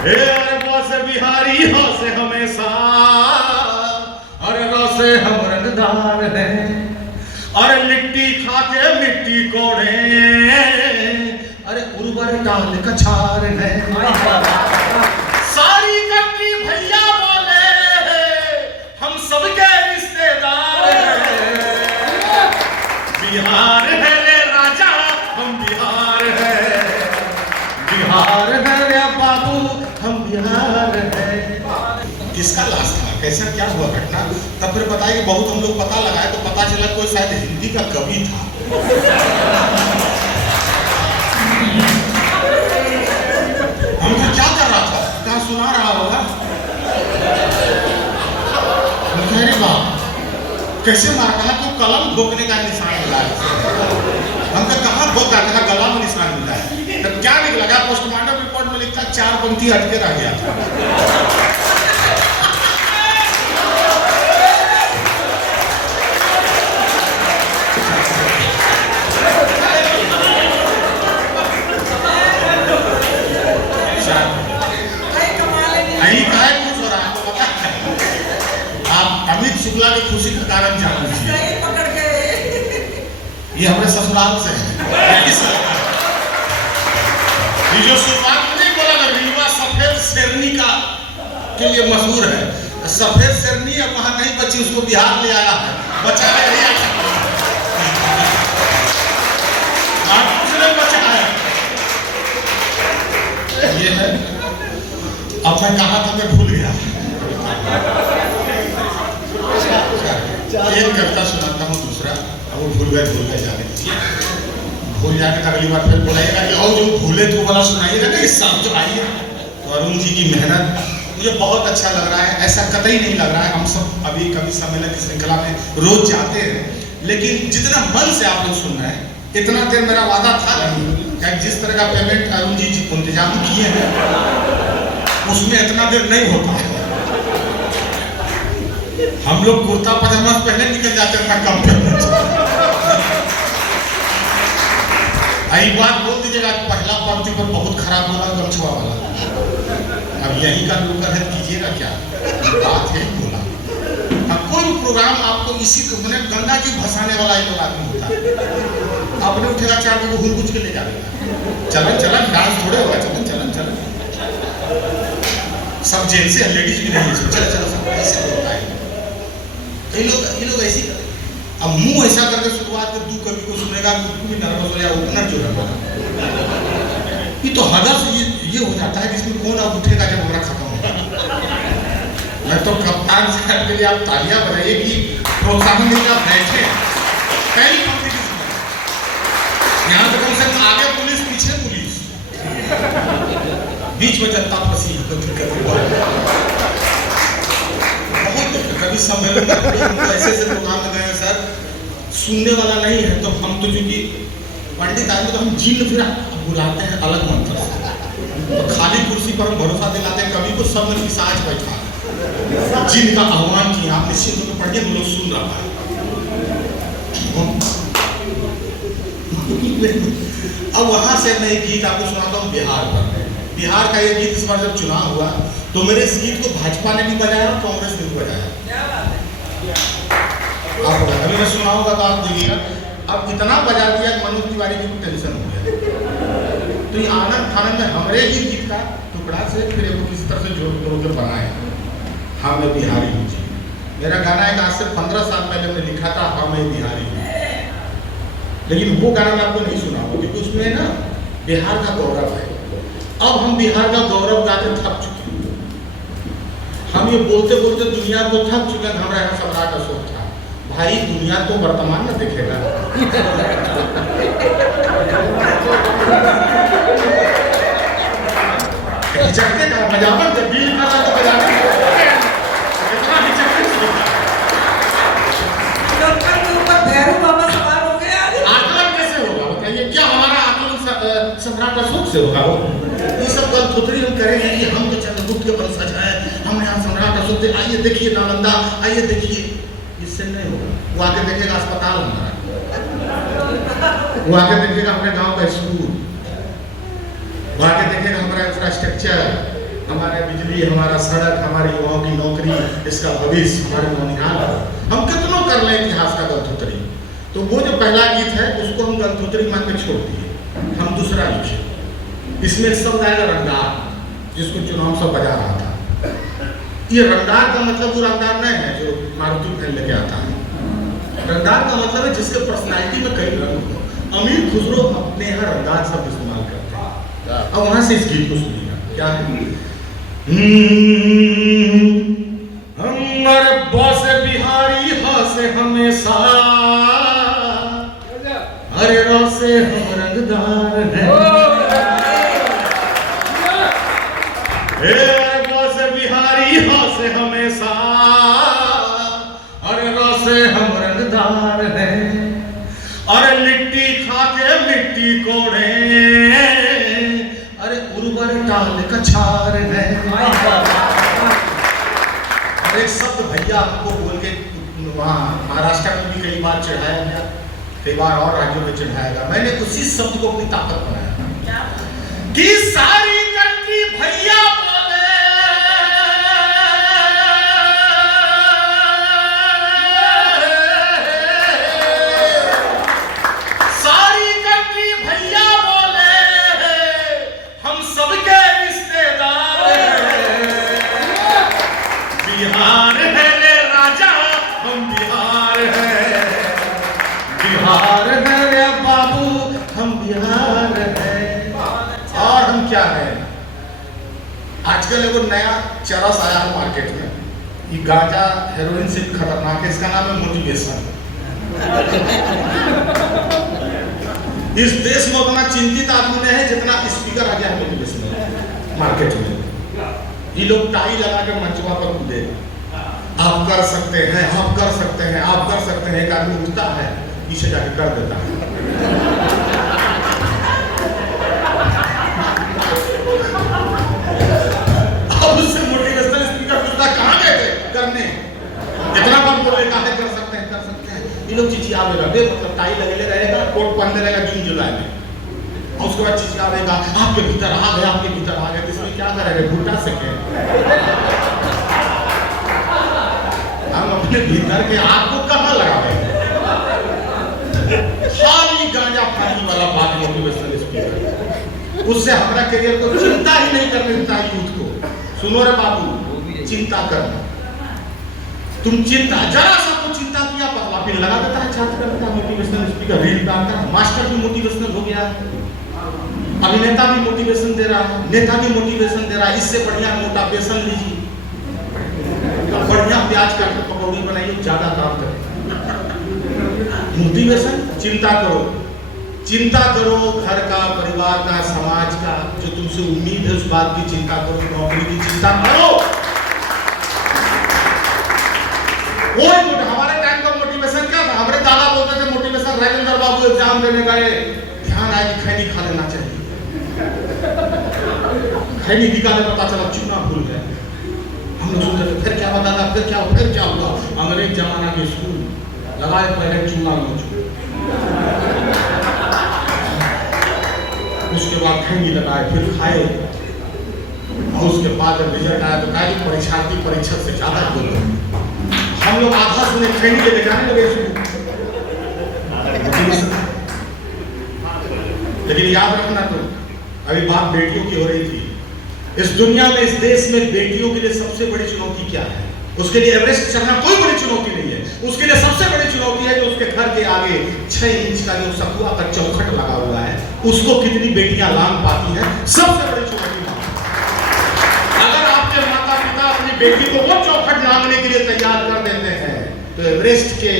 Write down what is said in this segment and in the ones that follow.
ए अरबों से बिहारी हो से हमेशा, अरे रो से हम रंगदार हैं, अरे लिट्टी खा के मिट्टी कोड़े, अरे उर्वर डाल कछार है। सारी कंट्री भैया बोले हम सबके रिश्तेदार हैं। बिहार है रे राजा, हम बिहार है, बिहार है रे बाबू, हम बिहार है। किसका लाश था, कैसा क्या हुआ घटना, तब फिर बताया कि बहुत हम लोग पता लगाए तो पता चला कोई शायद हिंदी का कवि था। हम क्या कर रहा था, क्या सुना रहा होगा। अरे बाप, कैसे मार, कहा तो कलम ठोकने का निशान मिला है। हमको कहाँ ठोका, कहा गला में निशान मिला है। तब क्या निकला, क्या पोस्टमार्टम रिपोर्ट में लिखा 4 पंक्ति हटके रह गया था। अमित शुक्ला की खुशी का कारण जान लीजिए, ये हमारे ससुराल से है। ये जो शुरुआत नहीं बोला ना, रीवा सफेद शेरनी का के लिए मशहूर है। सफेद शेरनी अब वहां नहीं बची, उसको बिहार ले आया है, बचा है बचा है। ये है, अब मैं कहा था, मैं भूल गया। एक कविता सुनाता हूँ, दूसरा वो भूल गए जाने दीजिए, भूल जाने का अगली बार फिर बोलाइएगा कि और जो भूले तो वाला सुनाइएगा ना, इस साल तो आइए। तो अरुण जी की मेहनत मुझे बहुत अच्छा लग रहा है, ऐसा कतई नहीं लग रहा है। हम सब अभी कवि सम्मेलन की श्रृंखला में रोज जाते हैं, लेकिन जितना मन से आप लोग सुन रहे हैं, इतना देर मेरा वादा था नहीं। जिस तरह का पेमेंट अरुण जी इंतजाम किए हैं, उसमें इतना देर नहीं होता है। हम लोग कुर्ता पजामा पहले निकल जाते हैं कम पेमेंट। आई बात बोल दीजिएगा, पहला पंक्ति पर बहुत खराब बोला गमछुआ वाला। अब यही का लोकल है, कीजिएगा क्या, बात है बोला। अब कोई प्रोग्राम आपको इसी मैंने गंगा जी भसाने वाला ही लोग आदमी होता है। आपने उठेगा 4 को हुल कुछ के ले जाएगा, चलन चलन डांस थोड़े होगा, चलन चलन चलन सब जेंट्स से, लेडीज भी नहीं है, चलो चलो सब ऐसे होता है। ये लोग ऐसी करें। अब मुंह ऐसा करके शुरुआत कर, तू कभी को सुनेगा तू भी नर्वस हो जाए, ओपनर जो है ये तो हदर से ये हो जाता है कि इसमें कौन अब उठेगा जब हमारा खत्म होगा। मैं तो कप्तान साहब के लिए आप तालियां बजाइए कि प्रोत्साहन देकर आप बैठे पहली पंक्ति की समय। यहाँ तो कम से कम आगे पुलिस पीछे पुलिस, बीच में जनता फंसी। कभी सम्मेलन ऐसे ऐसे प्रोग्राम में गए सर, सुनने वाला नहीं है, तो हम तो चूंकि पंडित आए तो हम जिन फिर बुलाते हैं अलग मंत्र से, तो खाली कुर्सी पर हम भरोसा दिलाते हैं। कभी को सब में पिशाच बैठा, जिन का आह्वान किया, आप निश्चित रूप से पढ़िए, लोग सुन रहा है। अब वहां से मैं एक गीत आपको सुनाता हूँ बिहार पर। बिहार का ये गीत इस बार जब चुनाव हुआ तो मेरे इस गीत को भाजपा ने भी बजाया और कांग्रेस ने भी बजाया। आप अभी मैं सुनाऊंगा तो आप देखिएगा, अब इतना बजा दिया कि मनोज तिवारी जी को टेंशन हो गया। तो ये आनंद फानंद में हमारे ही गीत का टुकड़ा से फिर वो किसी तरह से जोड़ तोड़ के बनाए। हाँ मैं बिहारी हूँ जी, मेरा गाना एक आज से 15 साल पहले मैंने लिखा था, हाँ मैं बिहारी हूँ। लेकिन वो गाना मैं आपको नहीं सुनाऊंगा क्योंकि उसमें ना बिहार का गौरव है। अब हम बिहार का गौरव गाते थक चुके हैं, हम ये बोलते बोलते दुनिया को थक चुके हैं। हमारा यहाँ सम्राट अशोक था, भाई दुनिया तो वर्तमान में देखेगा। हिचकते का बजावन जब दिल कर रहा तो बजाने इतना हिचकते भैरू बाबा सवार हो गया। आकलन कैसे होगा बताइए, क्या हमारा आकलन सम्राट अशोक से होगा? ये सब गलतफहमी हम करेंगे कि हम तो चंद्रगुप्त के वंशज हैं, हम यहाँ सम्राट अशोक थे, आइए देखिए नालंदा, आइए देखिए। इससे नहीं होगा। वो आके देखेगा अस्पताल हमारा, वो आके देखेगा अपने गांव का स्कूल, वो आके देखेगा हमारा इंफ्रास्ट्रक्चर, हमारे बिजली, हमारा सड़क, हमारी युवाओं की नौकरी, इसका भविष्य, हमारे नौनिहाल, हम कितनों कर लें इतिहास का गलथोतरी। तो वो जो पहला गीत है उसको हम गलथोतरी मान के छोड़ दिए, हम दूसरा लिखे। इसमें एक शब्द आएगा रंगदार, जिसको चुनाव सब बजा रहा था। ये रंगदार का मतलब वो रंगदार नहीं है जो मारुति वैन लेके आता है। रंगदार का मतलब है जिसके पर्सनालिटी में कई रंग हो। अमीर खुसरो अपने यहाँ रंगदार शब्द इस्तेमाल करते हैं। अब वहां से इस गीत को सुनिएगा, क्या है? हमारे बॉस बिहारी हंसे हमेशा, अरे रौसे हम रंगदार हैं। बॉस बिहारी हंसे हमेशा, अरे रौसे हम रंगदार हैं। अरे लिट्टी खा के मिट्टी कोड़े, अरे उर्वर टाल कछार है। एक शब्द भैया हमको बोल के वहाँ महाराष्ट्र में भी कई बार चढ़ाया गया, कई बार और राज्यों में चढ़ाया गया। मैंने उसी शब्द को अपनी ताकत बनाया कि सारी कंट्री भैया बोले, सारी कंट्री भैया बोले, हम सबके रिश्तेदार हैं। बिहार है रे राजा, हम बिहार है, बिहार है रे बाबू, हम बिहार है। और हम क्या है? आजकल एगो नया चरस आया है मार्केट में, ये गांजा हेरोइन से खतरनाक है, इसका नाम है मोटिवेशन। इस देश में उतना चिंतित आदमी नहीं है जितना स्पीकर आ गया है मोटिवेशन मार्केट में। ये लोग टाई लगा के मंचवा पर कूदे, आप कर सकते हैं, आप कर सकते हैं, आप कर सकते हैं। एक आदमी उठता है, पीछे जाके कर देता है। अब उससे मोटिवेशनल स्पीकर पूछता कहाँ गए थे करने, इतना बार बोले कहा कर सकते हैं, कर सकते हैं। ये लोग चिचियावे लगे, मतलब टाई लगेले रहेगा, कोट पहनने रहेगा जून जुलाई में, और उसके बाद चिचियावेगा आपके भीतर आ गए, आपके भीतर आ गए। इसमें क्या करेंगे? भूटा सके हम अपने भीतर के आग को कहाँ लगाएंगे? खाली गांजा फानी वाला बात मोटिवेशनल स्पीकर, उससे हमारा करियर को चिंता ही नहीं करने देता यूथ को। सुनो रे बाबू, चिंता करना, तुम चिंता जरा सा कुछ चिंता किया पतला फिर लगा देता है छात्र का मोटिवेशनल स्पीकर, रील डालता है। मास्टर भी मोटिवेशनल हो गया है, अभिनेता भी मोटिवेशन दे रहा है, नेता भी मोटिवेशन दे रहा है। इससे बढ़िया मोटा बेसन लीजिए, बढ़िया प्याज काट के पकौड़ी बनाइए, ज्यादा काम करें। मोटिवेशन, चिंता करो, चिंता करो घर का, परिवार का, समाज का, जो तुमसे उम्मीद है उस बात की चिंता करो, नौकरी की चिंता करो। हमारे टाइम का मोटिवेशन क्या था? हमारे दादा बोलते थे मोटिवेशन, राजेंद्र बाबू एग्जाम देने गए, ध्यान आया कि खैनी खा लेना चाहिए, खैनी निकाले पता चला चूना भूल गए। हम लोग सोचते थे फिर क्या बताना, फिर क्या हुआ? अंग्रेज जमाना के स्कूल लगाए पहले चूना नोच, उसके बाद खैनी लगाए, फिर खाए, और उसके बाद जब रिजल्ट आया तो कहा परीक्षार्थी परीक्षा से ज्यादा बोलो। हम लोग आधा सुने खैनी लेके जाने लगे स्कूल। लेकिन याद रखना, तो अभी बात बेटियों की हो रही थी। इस दुनिया में, इस देश में बेटियों के लिए सबसे बड़ी चुनौती क्या है? उसके लिए एवरेस्ट चढ़ना कोई बड़ी चुनौती नहीं है। उसके लिए सबसे बड़ी चुनौती है कि उसके घर के आगे 6 इंच का जो सखुआ का चौखट लगा हुआ है, उसको कितनी बेटियां लांग पाती हैं, सबसे बड़ी चुनौती है। अगर आपके माता पिता अपनी बेटी को वो चौखट लांगने के लिए तैयार कर देते हैं, तो एवरेस्ट के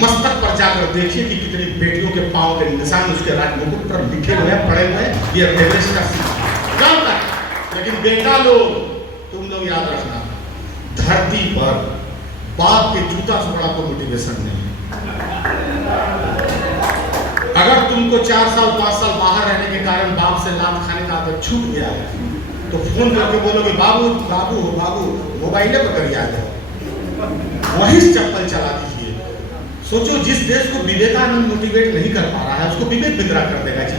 मस्तक पर जाकर देखिए कि कितनी बेटियों के पांव के निशान उसके राजमुकुट पर लिखे हुए हैं, पड़े हुए हैं। ये एवरेस्ट का सीधा है। लेकिन बेटा लोग, तुम लोग याद रखना, धरती पर बाप के जूता से बड़ा कोई मोटिवेशन नहीं है। अगर तुमको 4 साल 5 साल बाहर रहने के कारण बाप से लात खाने का आदत छूट गया है, तो फोन करके बोलोगे बाबू बाबू बाबू, मोबाइले पर कर याद है, वही चप्पल चला दीजिए। सोचो, जिस देश को विवेकानंद मोटिवेट नहीं कर पा रहा है, उसको विवेक बिंद्रा कर देगा जी।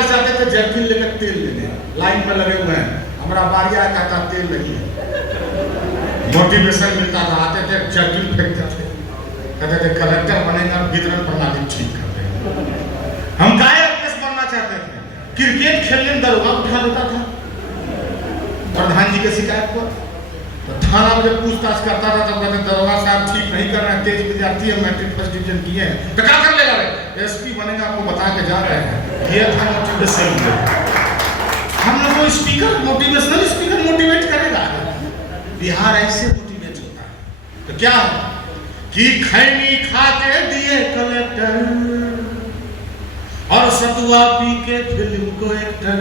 पास जाते थे जर्किन लेकर तेल लेने, लाइन में लगे हुए हैं, हमारा बारी आया कहता तेल नहीं है। मोटिवेशन मिलता था, आते थे जर्किन फेंकते थे, कहते थे कलेक्टर बनेगा, वितरण प्रणाली ठीक कर देंगे। हम गायक बनना चाहते थे, क्रिकेट खेलने में दरोगा उठा लेता था प्रधान जी के शिकायत पर, तो थाना में जब पूछताछ करता था तब कहते दरोगा साहब ठीक नहीं कर रहे हैं, तेज विद्यार्थी है, मैट्रिक फर्स्ट डिवीजन किए हैं, तो क्या कर लेगा रे, एसपी बनेगा, आपको बता के जा रहे हैं। ये था मोटिवेशन। हम लोग को स्पीकर, मोटिवेशनल स्पीकर मोटिवेट करेगा। बिहार ऐसे मोटिवेट होता है। तो क्या कि खैनी खा के दिए कलेक्टर और सतुआ पी के फिल्म को एक्टर,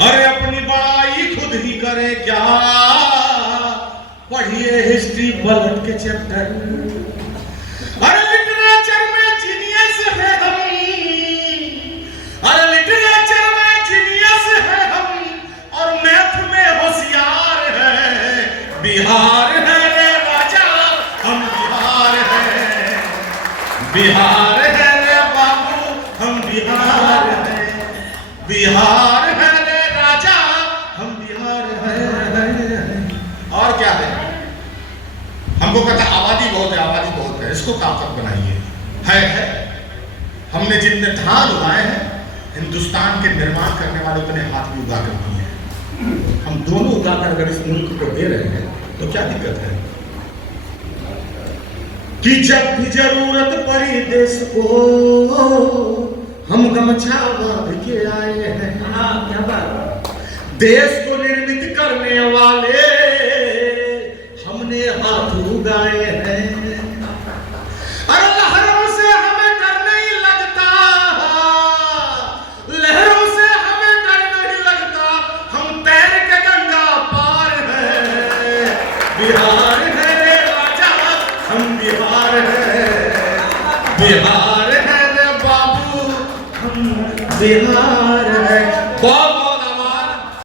अरे अपनी बड़ाई खुद ही करे क्या, पढ़िए हिस्ट्री पलट के चैप्टर। अरे लिटरेचर में जीनियस है हम, अरे लिटरेचर में जीनियस है हम, और मैथ में होशियार है। बिहार है रे राजा, हम बिहार है, बिहार है रे बाबू, हम बिहार है, बिहार है रे राजा, हम बिहार है। और क्या है, हमको कहता आबादी बहुत है, आबादी बहुत है, इसको ताकत बनाइए। है हमने जितने धान उगाए हैं, हिंदुस्तान के निर्माण करने वाले उतने हाथ भी उगा कर दिए हैं। हम दोनों उगाकर अगर इस मुल्क को दे रहे हैं तो क्या दिक्कत है कि जब भी जरूरत पड़ी देश को हम गमछा बांध के आए हैं। क्या बात, देश को निर्मित करने वाले हमने हाथ उगाए हैं। अरे लहरों से हमें डर नहीं लगता, लहरों से हमें डर नहीं लगता, हम तैर के गंगा पार हैं। बिहार है रे राजा, हम बिहार है, बिहार है रे बाबू, हम बिहार है।